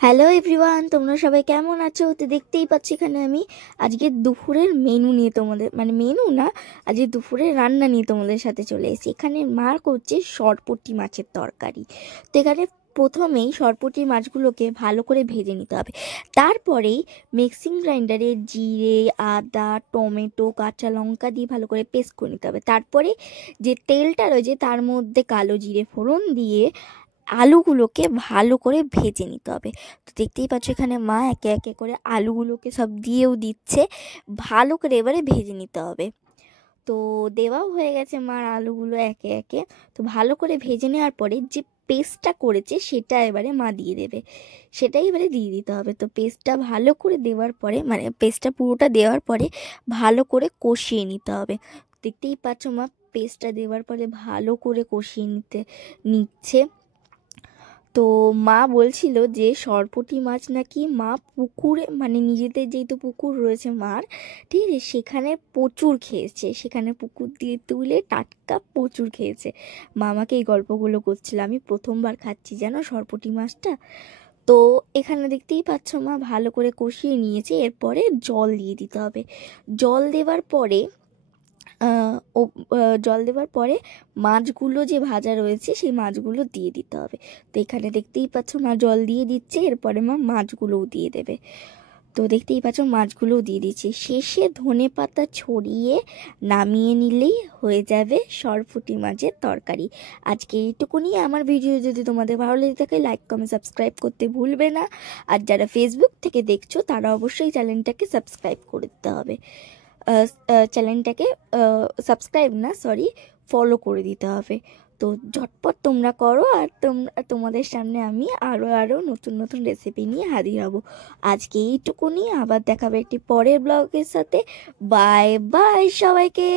Hello everyone, তোমরা সবাই কেমন আছো? তো দেখতেই পাচ্ছি এখানে আমি আজকে দুপুরের মেনু নিয়ে তোমাদের মেনু না, আজকে দুপুরের রান্না নিয়ে তোমাদের সাথে চলে এসেছি। এখানে মা করছে সরপুঁটি মাছের তরকারি। তো এখানে প্রথমেই সরপুঁটি মাছগুলোকে ভালো করে ভেজে নিতে হবে। তারপরেই মিক্সিং গ্রাইন্ডারে জিরে, আদা, টমেটো, কাঁচা লঙ্কা দিয়ে ভালো করে পেস্ট করে নিতে হবে। তারপরে যে তেলটা রয়েছে তার মধ্যে কালো জিরে ফোড়ন দিয়ে আলুগুলোকে ভালো করে ভেজে নিতে হবে। তো দেখতেই পাচ্ছ এখানে মা একে একে করে আলুগুলোকে সব দিয়েও দিচ্ছে, ভালো করে এবারে ভেজে নিতে হবে। তো দেওয়াও হয়ে গেছে মার আলুগুলো একে একে। তো ভালো করে ভেজে নেওয়ার পরে যে পেস্টটা করেছে সেটা এবারে মা দিয়ে দেবে, সেটাই এবারে দিয়ে দিতে হবে। তো পেস্টটা ভালো করে দেওয়ার পরে পেস্টটা পুরোটা দেওয়ার পরে ভালো করে কষিয়ে নিতে হবে। দেখতেই পাচ্ছ মা পেস্টটা দেওয়ার পরে ভালো করে কষিয়ে নিচ্ছে। তো মা বলছিল যে সরপুঁটি মাছ নাকি মা পুকুরে নিজেদের যেহেতু পুকুর রয়েছে মার, ঠিক আছে, সেখানে প্রচুর খেয়েছে, সেখানে পুকুর দিয়ে তুলে টাটকা প্রচুর খেয়েছে। মা আমাকে এই গল্পগুলো করছিল, আমি প্রথমবার খাচ্ছি জানো সরপুঁটি মাছটা। তো এখানে দেখতেই পাচ্ছ মা ভালো করে কষিয়ে নিয়েছে, এরপরে জল দিয়ে দিতে হবে। জল দেওয়ার পরে ও জল দেওয়ার পরে মাছগুলো যে ভাজা রয়েছে সেই মাছগুলো দিয়ে দিতে হবে। তো এখানে দেখতেই পাচ্ছ মা জল দিয়ে দিচ্ছে, এরপরে মা মাছগুলোও দিয়ে দেবে। তো দেখতেই পাচ্ছ মাছগুলোও দিয়ে দিচ্ছে। শেষে ধনেপাতা ছড়িয়ে নামিয়ে নিলেই হয়ে যাবে সরপুঁটি মাছের তরকারি। আজকে এইটুকুনি। আমার ভিডিও যদি তোমাদের ভালো লেগে থাকে লাইক কমেন্ট সাবস্ক্রাইব করতে ভুলবে না। আর যারা ফেসবুক থেকে দেখছো তারা অবশ্যই চ্যানেলটাকে সাবস্ক্রাইব করে দিতে হবে। চ্যানেলটাকে সাবস্ক্রাইব না, সরি, ফলো করে দিতে হবে। তো ঝটপট তোমরা করো, আর তোমাদের সামনে আমি আরও নতুন নতুন রেসিপি নিয়ে হাজির হব। আজকে এইটুকুনি, আবার দেখাবে একটি পরের ব্লগের সাথে। বাই বাই সবাইকে,